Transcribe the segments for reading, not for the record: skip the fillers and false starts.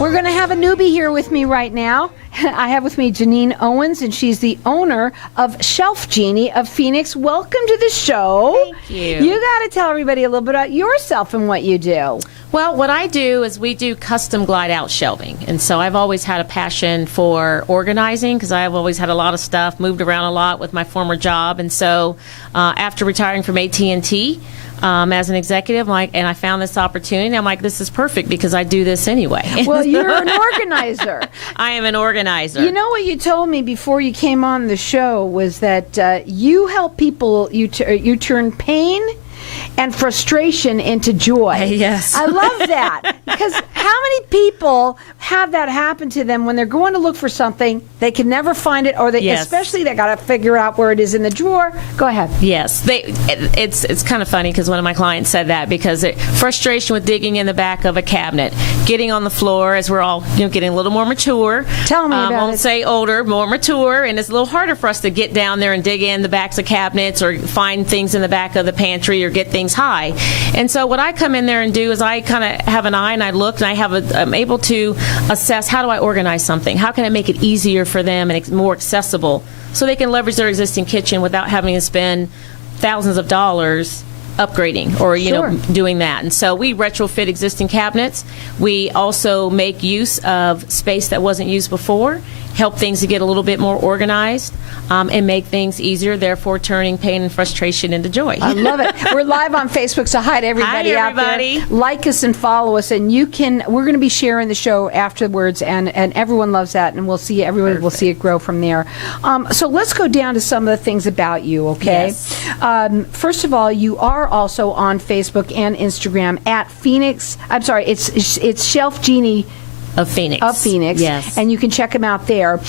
We're going to have a newbie here with me right now. I have with me Ganine Owens, and she's the owner of Shelf Genie of Phoenix. Welcome to the show. Thank you. You got to tell everybody a little bit about yourself and what you do. Well, what I do is we do custom glide out shelving. And so I've always had a passion for organizing because I've always had a lot of stuff, moved around a lot with my former job. And so after retiring from AT&T, as an executive, and I found this opportunity. I'm like, this is perfect because I do this anyway. Well, you're an organizer. I am an organizer. You know what you told me before you came on the show was that you help people, you turn pain and frustration into joy. Yes. I love that. Because how many people have that happen to them when they're going to look for something, they can never find it, or especially they got to figure out where it is in the drawer. Go ahead. Yes. It's kind of funny because one of my clients said that because frustration with digging in the back of a cabinet, getting on the floor as we're all getting a little more mature. Tell me about it. I won't say older, more mature, and it's a little harder for us to get down there and dig in the backs of cabinets or find things in the back of the pantry or get things high. And so what I come in there and do is I kind of have an eye and I look and I'm able to assess how do I organize something? How can I make it easier for them and more accessible so they can leverage their existing kitchen without having to spend thousands of dollars upgrading or doing that. And so we retrofit existing cabinets. We also make use of space that wasn't used before, help things to get a little bit more organized, and make things easier, therefore turning pain and frustration into joy. I love it. We're live on Facebook, so hi to everybody, out there. Like us and follow us, and we're going to be sharing the show afterwards, and everyone loves that, and we'll see everyone will see it grow from there. So let's go down to some of the things about you, okay? Yes. First of all, you are also on Facebook and Instagram at Phoenix. I'm sorry, it's Shelf Genie of Phoenix. Yes. And you can check them out there.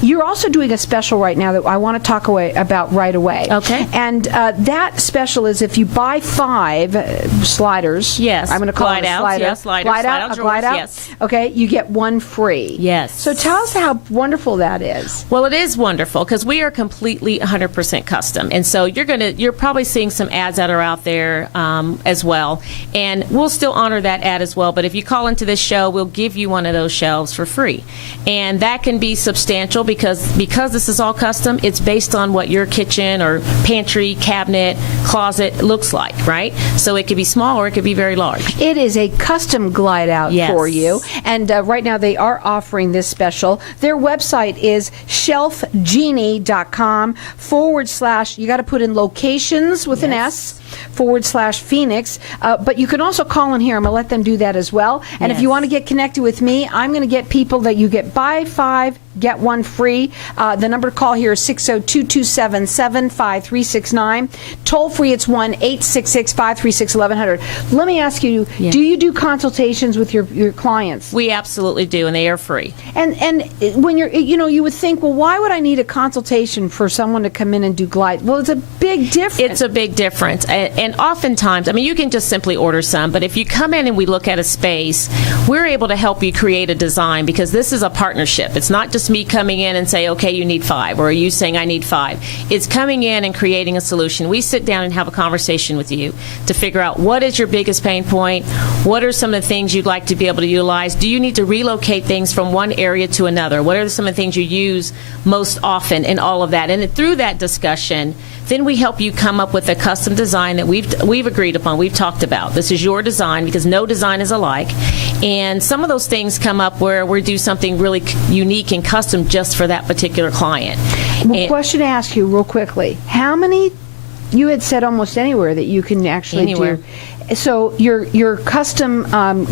You're also doing a special right now that I want to talk about right away. Okay. And that special is if you buy 5 sliders. Yes. I'm going to call it a slider. Yes, sliders. Glide out, drawers, glide out. Yes. Okay. You get 1 free. Yes. So tell us how wonderful that is. Well, it is wonderful because we are completely 100% custom. And so you're probably seeing some ads that are out there as well. And we'll still honor that ad as well. But if you call into this show, we'll give you one of those shelves for free, and that can be substantial because this is all custom. It's based on what your kitchen or pantry, cabinet, closet looks like, right? So it could be small or it could be very large. It is a custom glide out Yes. for you, and right now they are offering this special. Their website is shelfgenie.com / you got to put in locations with an S / Phoenix, but you can also call in here. I'm going to let them do that as well. And if you want to get connected with me, I'm going to get people that you get buy 5, get 1 free. The number to call here is 602-277-5369. Toll free, it's 1-866-536-1100. Let me ask you, do you do consultations with your clients? We absolutely do, and they are free. And when you would think, well, why would I need a consultation for someone to come in and do glide? Well, it's a big difference. It's a big difference. And oftentimes, you can just simply order some, but if you come in and we look at a space, we're able to help you create a design because this is a partnership. It's not just me coming in and say, okay, you need 5, or you saying I need 5. It's coming in and creating a solution. We sit down and have a conversation with you to figure out what is your biggest pain point, what are some of the things you'd like to be able to utilize, do you need to relocate things from one area to another, what are some of the things you use most often, and all of that. And through that discussion, then we help you come up with a custom design that we've agreed upon, we've talked about. This is your design because no design is alike. And some of those things come up where we do something really unique and custom just for that particular client. Well, question to ask you real quickly. How many, you had said almost anywhere that you can actually do. So your custom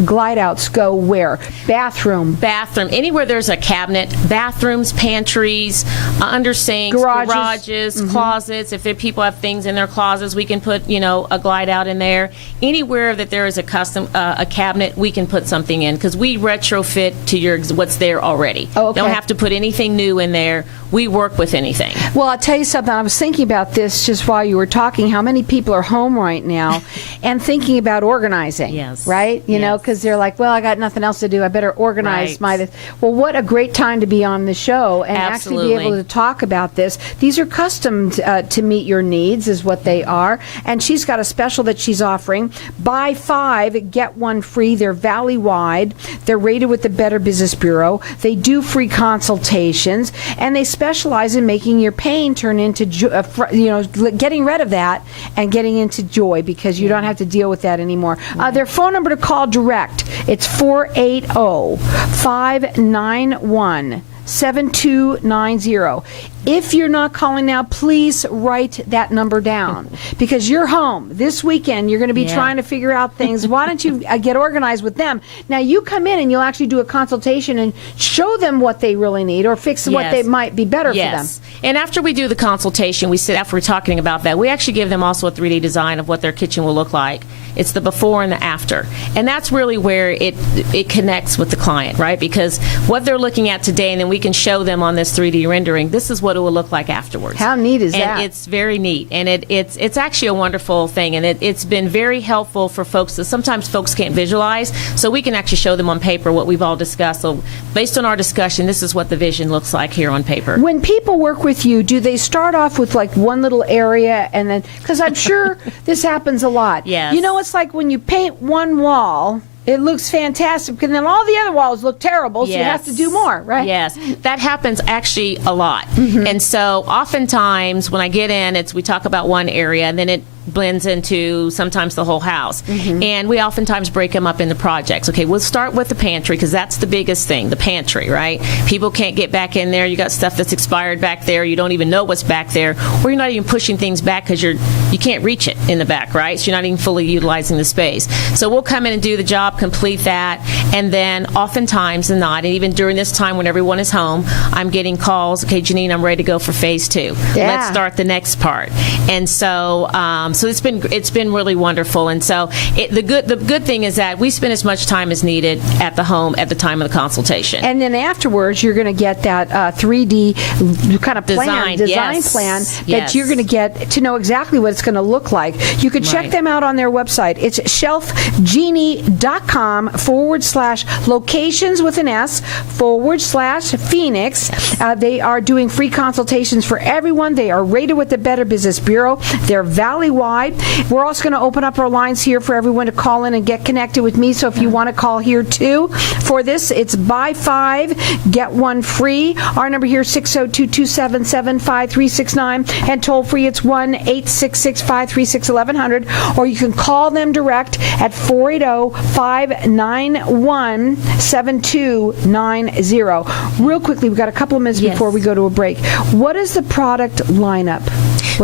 glide outs go where? Bathroom, anywhere there's a cabinet, bathrooms, pantries, under sinks, garages, closets. If people have things in their closets, we can put a glide out in there. Anywhere that there is a custom a cabinet, we can put something in because we retrofit to what's there already. Oh, okay. Don't have to put anything new in there. We work with anything. Well, I'll tell you something. I was thinking about this just while you were talking. How many people are home right now and thinking thinking about organizing. Yes. Right? You know, because they're like, well, I got nothing else to do. I better organize my... Well, what a great time to be on the show and actually be able to talk about this. These are custom to meet your needs is what they are. And she's got a special that she's offering. Buy 5, get 1 free. They're valley-wide. They're rated with the Better Business Bureau. They do free consultations. And they specialize in making your pain turn into, getting rid of that and getting into joy because you don't have to deal with that anymore. Their phone number to call direct, it's 480-591-7290. If you're not calling now, please write that number down because you're home this weekend. You're going to be trying to figure out things. Why don't you get organized with them? Now, you come in and you'll actually do a consultation and show them what they really need or fix what they might be better for them. And after we do the consultation, after we're talking about that, we actually give them also a 3D design of what their kitchen will look like. It's the before and the after. And that's really where it connects with the client, right? Because what they're looking at today, and then we can show them on this 3D rendering, this is what it will look like afterwards. How neat is that? And it's very neat. And it's actually a wonderful thing. And it's been very helpful for folks that sometimes folks can't visualize. So we can actually show them on paper what we've all discussed. So based on our discussion, this is what the vision looks like here on paper. When people work with you, do they start off with like one little area and then, because I'm sure this happens a lot. Yes. You know, it's like when you paint one wall, it looks fantastic, and then all the other walls look terrible, so you have to do more, right? Yes, that happens actually a lot. And so oftentimes when I get in, we talk about one area, and then it blends into sometimes the whole house. And we oftentimes break them up into projects. Okay, we'll start with the pantry because that's the biggest thing, the pantry, right? People can't get back in there. You got stuff that's expired back there. You don't even know what's back there, or you're not even pushing things back because you can't reach it in the back, right? So you're not even fully utilizing the space. So we'll come in and do the job, complete that, and then oftentimes and not, and even during this time when everyone is home, I'm getting calls. Okay, Janine, I'm ready to go for phase 2. Let's start the next part. And so so it's been really wonderful. And so the good thing is that we spend as much time as needed at the home at the time of the consultation. And then afterwards, you're going to get that 3D kind of design plan that you're going to get to know exactly what it's going to look like. You can check them out on their website. It's shelfgenie.com/locations with an S /Phoenix. They are doing free consultations for everyone. They are rated with the Better Business Bureau. They're valley-wide. We're also going to open up our lines here for everyone to call in and get connected with me. So if you want to call here too for this, it's buy 5, get 1 free. Our number here is 602-277-5369, and toll free it's 1-866-536-1100, or you can call them direct at 480-591-7290. Real quickly, we've got a couple of minutes before we go to a break. What is the product lineup?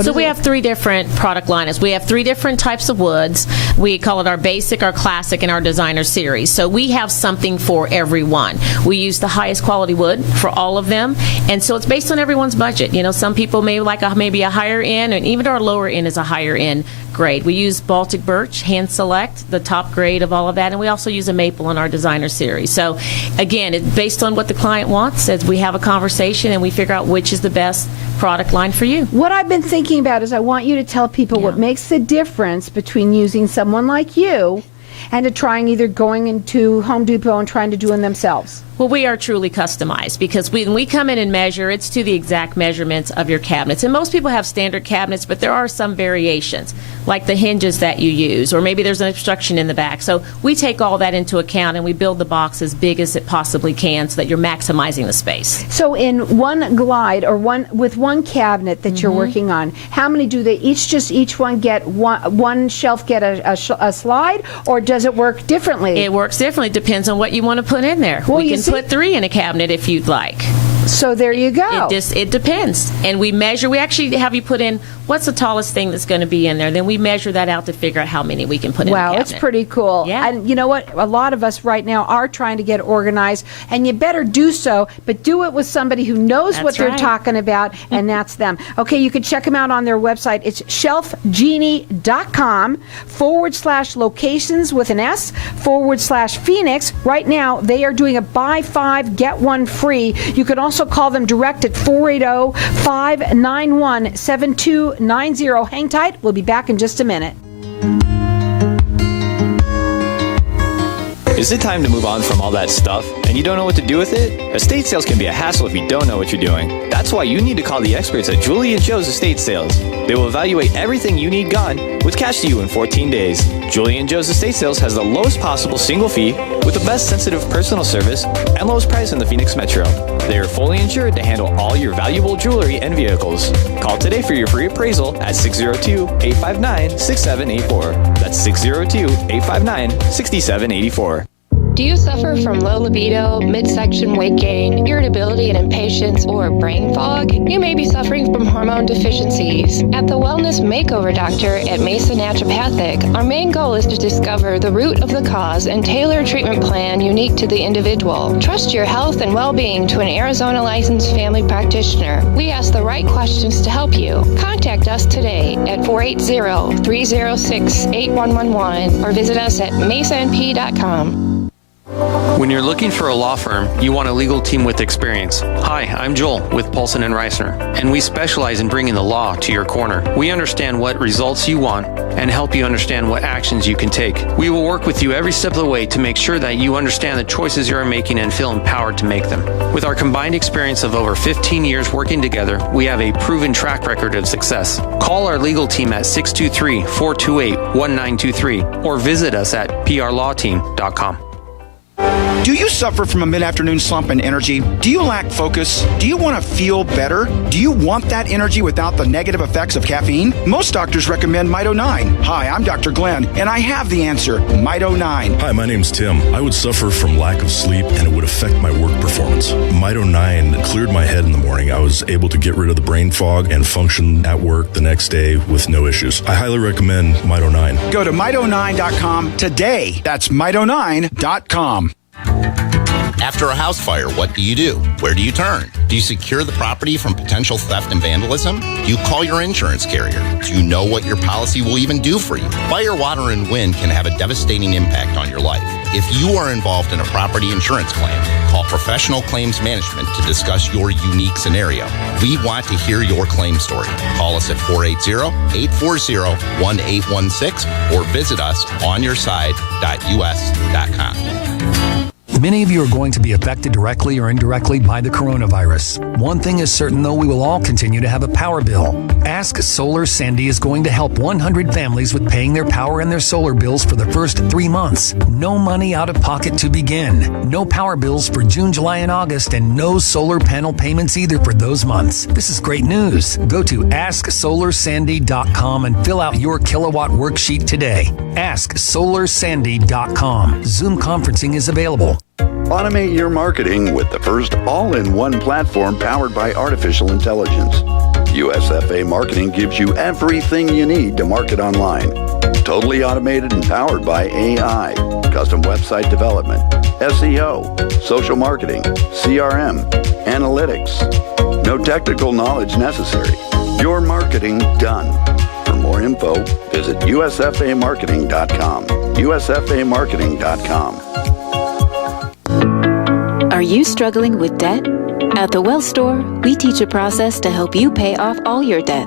So we have 3 different product lineups. We have 3 different types of woods. We call it our basic, our classic, and our designer series. So we have something for everyone. We use the highest quality wood for all of them, and so it's based on everyone's budget. You know, some people may like maybe a higher end, and even our lower end is a higher end grade. We use Baltic birch, hand select, the top grade of all of that, and we also use a maple in our designer series. So again, it's based on what the client wants as we have a conversation and we figure out which is the best product line for you. What I've been thinking about is I want you to tell people what makes the difference between using someone like you and to trying either going into Home Depot and trying to do it themselves. Well, we are truly customized because when we come in and measure, it's to the exact measurements of your cabinets. And most people have standard cabinets, but there are some variations, like the hinges that you use, or maybe there's an obstruction in the back. So we take all that into account and we build the box as big as it possibly can so that you're maximizing the space. So in one glide or with one cabinet that you're working on, how many do they each one get one shelf get a slide, or does it work differently? It works differently. Depends on what you want to put in there. Well, we can put 3 in a cabinet if you'd like. So there you go. It depends. And we measure. We actually have you put in what's the tallest thing that's going to be in there. Then we measure that out to figure out how many we can put in a cabinet. Wow, it's pretty cool. Yeah. And you know what? A lot of us right now are trying to get organized, and you better do so, but do it with somebody who knows what they're talking about, and that's them. Okay, you can check them out on their website. It's shelfgenie.com/locations with an S /Phoenix. Right now, they are doing a buy 5, get 1 free. You can also call them direct at 480-591-7290. Hang tight. We'll be back in just a minute. Is it time to move on from all that stuff and you don't know what to do with it? Estate sales can be a hassle if you don't know what you're doing. That's why you need to call the experts at Julie and Joe's Estate Sales. They will evaluate everything you need gone with cash to you in 14 days. Julie and Joe's Estate Sales has the lowest possible single fee with the best sensitive personal service and lowest price in the Phoenix Metro. They are fully insured to handle all your valuable jewelry and vehicles. Call today for your free appraisal at 602-859-6784. That's 602-859-6784. Do you suffer from low libido, midsection weight gain, irritability and impatience, or brain fog? You may be suffering from hormone deficiencies. At the Wellness Makeover Doctor at Mesa Naturopathic, our main goal is to discover the root of the cause and tailor a treatment plan unique to the individual. Trust your health and well-being to an Arizona licensed family practitioner. We ask the right questions to help you. Contact us today at 480-306-8111 or visit us at mesanp.com. When you're looking for a law firm, you want a legal team with experience. Hi, I'm Joel with Paulson & Reisner, and we specialize in bringing the law to your corner. We understand what results you want and help you understand what actions you can take. We will work with you every step of the way to make sure that you understand the choices you are making and feel empowered to make them. With our combined experience of over 15 years working together, we have a proven track record of success. Call our legal team at 623-428-1923 or visit us at prlawteam.com. Do you suffer from a mid-afternoon slump in energy? Do you lack focus? Do you want to feel better? Do you want that energy without the negative effects of caffeine? Most doctors recommend Mito 9. Hi, I'm Dr. Glenn, and I have the answer, Mito 9. Hi, my name's Tim. I would suffer from lack of sleep, and it would affect my work performance. Mito 9 cleared my head in the morning. I was able to get rid of the brain fog and function at work the next day with no issues. I highly recommend Mito 9. Go to Mito9.com today. That's Mito9.com. After a house fire, what do you do? Where do you turn? Do you secure the property from potential theft and vandalism? Do you call your insurance carrier? Do you know what your policy will even do for you? Fire, water, and wind can have a devastating impact on your life. If you are involved in a property insurance claim, call Professional Claims Management to discuss your unique scenario. We want to hear your claim story. Call us at 480-840-1816 or visit us on yourside.us.com. Many of you are going to be affected directly or indirectly by the coronavirus. One thing is certain, though, we will all continue to have a power bill. Ask Solar Sandy is going to help 100 families with paying their power and their solar bills for the first 3 months. No money out of pocket to begin. No power bills for June, July, and August, and no solar panel payments either for those months. This is great news. Go to AskSolarSandy.com and fill out your kilowatt worksheet today. AskSolarSandy.com. Zoom conferencing is available. Automate your marketing with the first all-in-one platform powered by artificial intelligence. USFA Marketing gives you everything you need to market online. Totally automated and powered by AI, custom website development, SEO, social marketing, CRM, analytics. No technical knowledge necessary. Your marketing done. For more info, visit usfamarketing.com. usfamarketing.com. Are you struggling with debt? At the Well Store, we teach a process to help you pay off all your debt,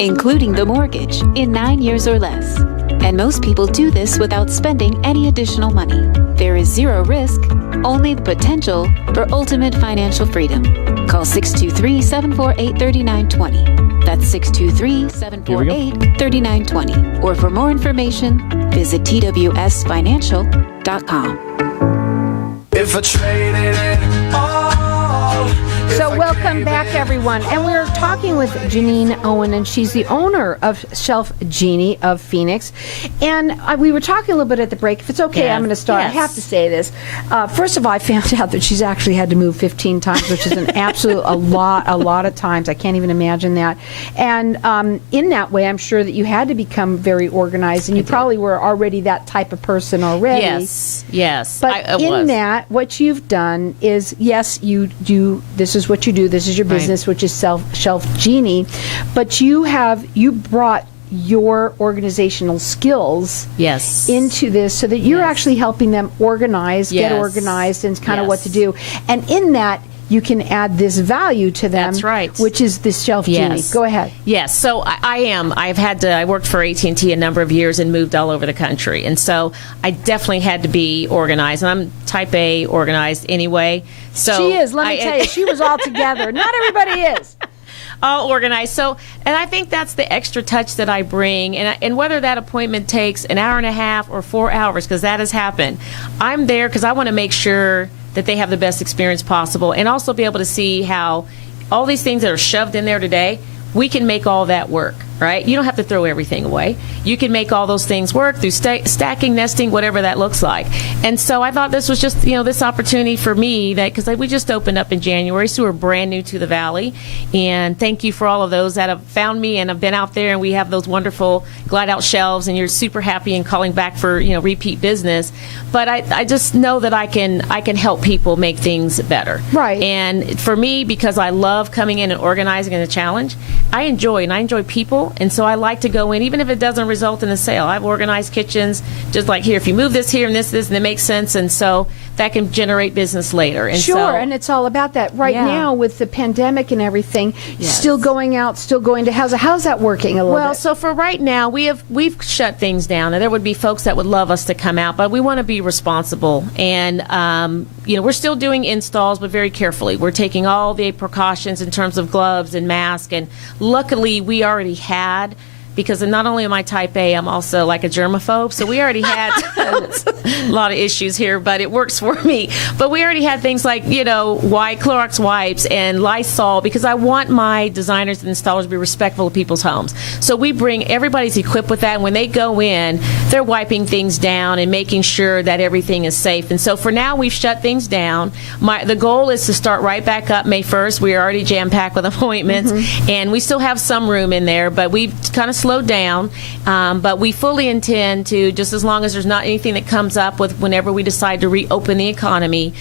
including the mortgage, in 9 years or less. And most people do this without spending any additional money. There is zero risk, only the potential for ultimate financial freedom. Call 623-748-3920. That's 623-748-3920. Or for more information, visit twsfinancial.com. If I traded it all. So welcome back, everyone. And we're talking with Ganine Owens, and she's the owner of Shelf Genie of Phoenix. And we were talking a little bit at the break. If it's okay, I'm going to start. Yes. I have to say this. First of all, I found out that she's actually had to move 15 times, which is an absolute a lot of times. I can't even imagine that. And in that way, I'm sure that you had to become very organized, and you probably were already that type of person already. Yes. But that, what you've done is, yes, you do. This is what you do. This is your business, which is Shelf Genie. But you brought your organizational skills into this so that you're actually helping them organize, get organized, and kind of what to do. And in that, you can add this value to them. That's right. Which is this Shelf Genie. Yes. Go ahead. Yes. So I am. I worked for AT&T a number of years and moved all over the country. And so I definitely had to be organized. And I'm type A organized anyway. So She is. Let me tell you, she was all together. Not everybody is. all organized. So, and I think that's the extra touch that I bring. And whether that appointment takes an hour and a half or 4 hours, because that has happened, I'm there because I want to make sure that they have the best experience possible, and also be able to see how all these things that are shoved in there today, we can make all that work, right? You don't have to throw everything away. You can make all those things work through stacking, nesting, whatever that looks like. And so I thought this was just, this opportunity for me, that because we just opened up in January, so we're brand new to the Valley. And thank you for all of those that have found me and have been out there, and we have those wonderful glide out shelves, and you're super happy and calling back for, repeat business. But I just know that I can help people make things better. Right. And for me, because I love coming in and organizing in a challenge, I enjoy people, and so I like to go in, even if it doesn't result in a sale. I've organized kitchens, just like here, if you move this here and this, and it makes sense, and so that can generate business later. And sure, and it's all about that. Right now, with the pandemic and everything, still going out, still going to houses. How's that working a little bit? Well, so for right now, we've shut things down, and there would be folks that would love us to come out, but we want to be responsible. And, we're still doing installs, but very carefully. We're taking all the precautions in terms of gloves and masks, and luckily we already had, because not only am I type A, I'm also like a germaphobe, so we already had a lot of issues here, but it works for me. But we already had things like, Clorox wipes and Lysol, because I want my designers and installers to be respectful of people's homes. So we bring, everybody's equipped with that, and when they go in, they're wiping things down and making sure that everything is safe. And so for now, we've shut things down. The goal is to start right back up May 1st. We are already jam-packed with appointments, and we still have some room in there, but we've kind of slowed down, but we fully intend to, just as long as there's not anything that comes up with whenever we decide to reopen the economy,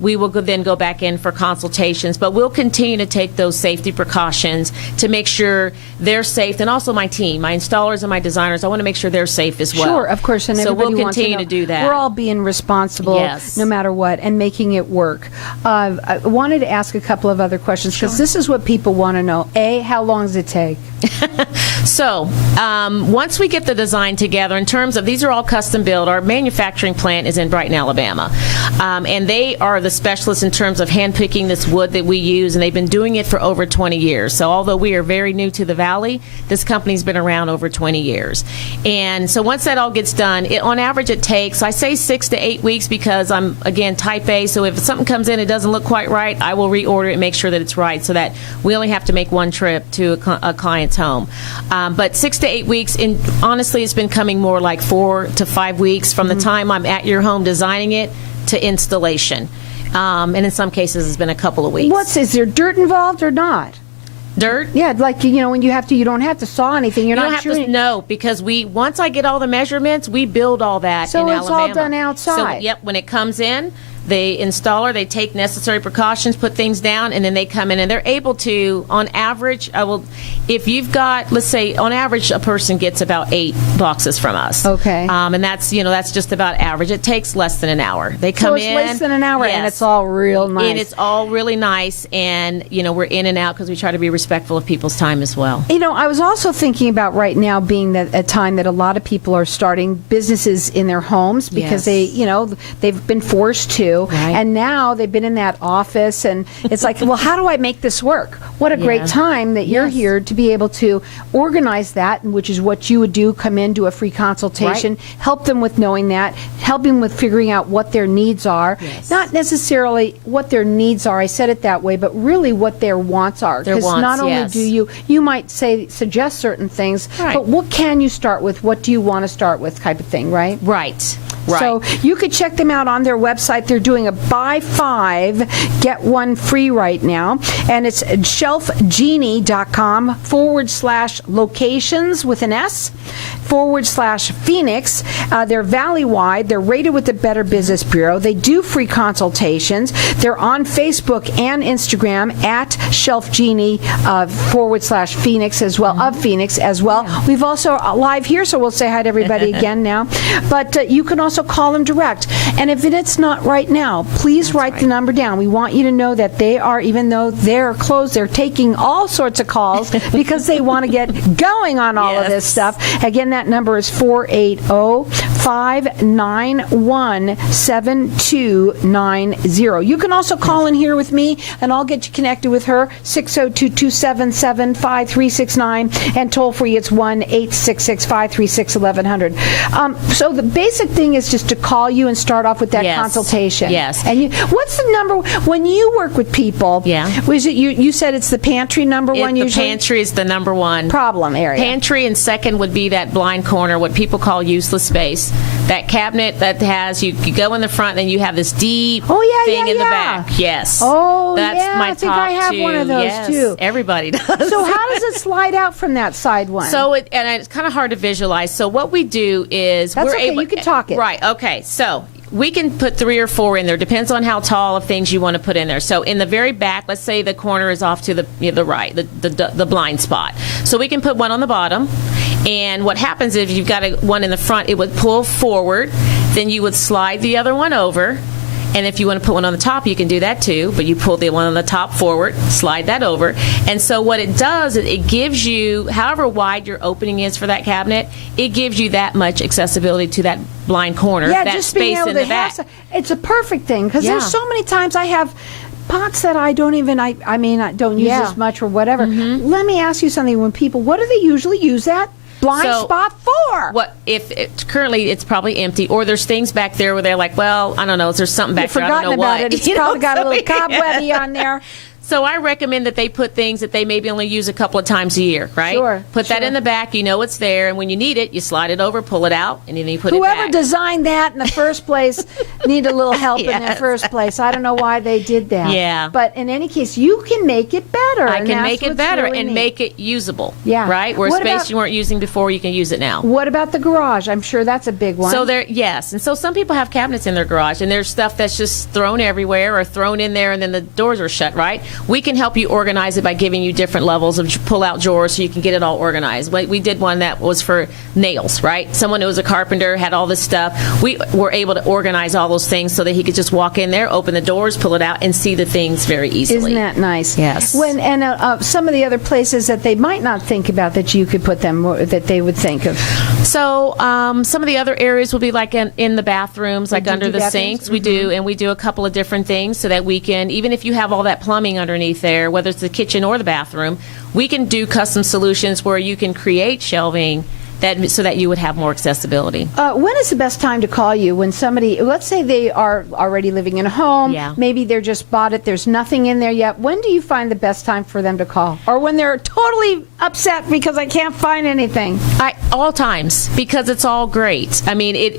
we will then go back in for consultations, but we'll continue to take those safety precautions to make sure they're safe, and also my team, my installers and my designers, I want to make sure they're safe as well. Sure, of course, and so everybody we'll wants continue to do that. We're all being responsible, no matter what, and making it work. I wanted to ask a couple of other questions, because this is what people want to know. A, how long does it take? So once we get the design together, in terms of, these are all custom built, our manufacturing plant is in Brighton, Alabama, and they are the specialists in terms of handpicking this wood that we use, and they've been doing it for over 20 years. So although we are very new to the Valley, this company's been around over 20 years. And so once that all gets done, on average it takes, I say 6 to 8 weeks, because I'm, again, type A, so if something comes in, it doesn't look quite right, I will reorder it and make sure that it's right, so that we only have to make one trip to a client's home. But 6 to 8 weeks, and honestly, it's been coming more like 4 to 5 weeks from the time I'm at your home designing it to installation. And in some cases, it's been a couple of weeks. Is there dirt involved or not? Dirt? Yeah, like, when you don't have to saw anything. You don't have to, no, because once I get all the measurements, we build all that in Alabama. So it's all done outside. So, when it comes in, the installer, they take necessary precautions, put things down, and then they come in, and they're able to, on average, if you've got, let's say, on average, a person gets about 8 boxes from us. Okay. And that's just about average. It takes less than an hour. They come in. So it's less than an hour, and it's all real nice. And it's all really nice, and, we're in and out because we try to be respectful of people's time as well. I was also thinking about right now being a time that a lot of people are starting businesses in their homes, because they've been forced to. Right. And now they've been in that office, and it's like, well, how do I make this work? What a great time that you're here to be able to organize that, which is what you would do, come in, do a free consultation, help them with knowing that, help them with figuring out what their needs are. Not necessarily what their needs are, I said it that way, but really what their wants are. Because not only do you might suggest certain things, but what can you start with? What do you want to start with, type of thing, right? Right. So you could check them out on their website. They're doing a buy 5, get 1 free right now. And it's shelfgenie.com/locations with an S /Phoenix. They're valley-wide. They're rated with the Better Business Bureau. They do free consultations. They're on Facebook and Instagram at Shelf Genie /Phoenix as well, of Phoenix as well. Yeah. We've also live here, so we'll say hi to everybody again now. But you can also call them direct. And if it's not right now, please write the number down. We want you to know that they are, even though they're closed, they're taking all sorts of calls because they want to get going on all of this stuff. Again, that number is 480-591-7290. You can also call in here with me, and I'll get you connected with her, 602-277-5369, and toll free, it's 1-866-536-1100. So the basic thing is just to call you and start off with that consultation. Yes. And what's the number when you work with people? Yeah. Was it you said it's the pantry number one usually? The pantry is the number one problem area. Pantry, and second would be that blind corner, what people call useless space. That cabinet that has you go in the front, and you have this deep thing in the back. Yes. Oh, that's my I think top I have two. one of those too. Everybody does. So how does it slide out from that side one? So it's kind of hard to visualize. So what we do is that's we're okay. able. You can talk it. Right. Okay. So we can put 3 or 4 in there. Depends on how tall of things you want to put in there. So in the very back, let's say the corner is off to the right, the blind spot. So we can put one on the bottom. And what happens if you've got one in the front, it would pull forward. Then you would slide the other one over. And if you want to put one on the top, you can do that too, but you pull the one on the top forward, slide that over. And so what it does is it gives you, however wide your opening is for that cabinet, it gives you that much accessibility to that blind corner, that just space being able in the to back. It's a perfect thing, because there's so many times I have pots that I don't even, I don't use as much or whatever. Let me ask you something. When people, what do they usually use that blind spot for? What if currently it's probably empty, or there's things back there where they're like, well, I don't know, there's something back there, I don't know about what. It's probably got a little cobwebby on there. So I recommend that they put things that they maybe only use a couple of times a year, right? Sure. Put that in the back. You know it's there, and when you need it, you slide it over, pull it out, and then you put it back. Whoever designed that in the first place needed a little help in the first place. I don't know why they did that. Yeah. But in any case, you can make it better. I can make it better really and neat. make it usable. Yeah. Right? Where What space about- you weren't using before, you can use it now. What about the garage? I'm sure that's a big one. So yes. And so some people have cabinets in their garage, and there's stuff that's just thrown everywhere or thrown in there, and then the doors are shut, right? We can help you organize it by giving you different levels of pull-out drawers so you can get it all organized. We did one that was for nails, right? Someone who was a carpenter had all this stuff. We were able to organize all those things so that he could just walk in there, open the doors, pull it out, and see the things very easily. Isn't that nice? Yes. Some of the other places that they might not think about that you could put them, that they would think of. So some of the other areas will be like in the bathrooms, like under the sinks. We do, and we do a couple of different things so that we can, even if you have all that plumbing underneath there, whether it's the kitchen or the bathroom, we can do custom solutions where you can create shelving so that you would have more accessibility. When is the best time to call you? When somebody, let's say they are already living in a home, maybe they're just bought it, there's nothing in there yet. When do you find the best time for them to call? Or when they're totally upset because I can't find anything? All times, because it's all great. I mean,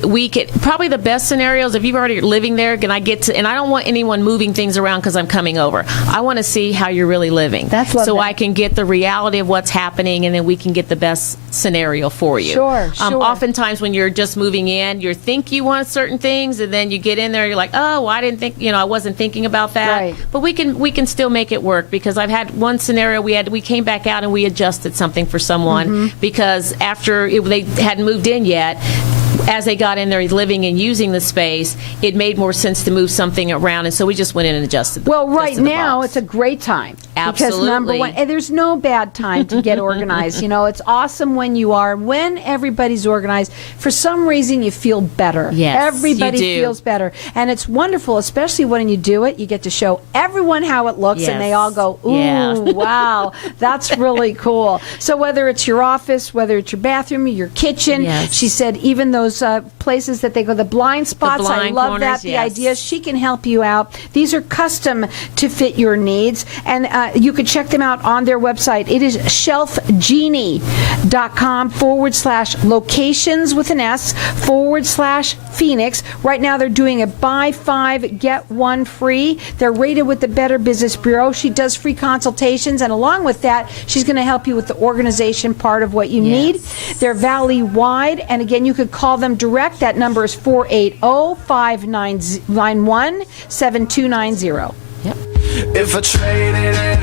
probably the best scenarios if you're already living there, and I don't want anyone moving things around because I'm coming over. I want to see how you're really living. I can get the reality of what's happening, and then we can get the best scenario for you. Sure. Oftentimes when you're just moving in, you think you want certain things, and then you get in there, you're like, oh, well, I didn't think, I wasn't thinking about that. Right. But we can still make it work, because I've had one scenario we came back out and we adjusted something for someone because after they hadn't moved in yet, as they got in there living and using the space, it made more sense to move something around, and so we just went in and adjusted. Well, right now it's a great time. Absolutely. Because number one, and there's no bad time to get organized. It's awesome when you are. When everybody's organized, for some reason you feel better. Yes, everybody you do. feels better, and it's wonderful, especially when you do it. You get to show everyone how it looks, and they all go, "Ooh, wow, that's really cool." So whether it's your office, whether it's your bathroom, your kitchen, she said, even those places that they go. The blind spots, I blind love corners, that. The yes. idea, she can help you out. These are custom to fit your needs, and you can check them out on their website. It is shelfgenie.com/locations with an S /Phoenix. Right now they're doing a buy 5, get 1 free. They're rated with the Better Business Bureau. She does free consultations, and along with that, she's going to help you with the organization part of what you need. They're valley-wide, and again, you could call them direct. That number is 480-591-7290. If I traded it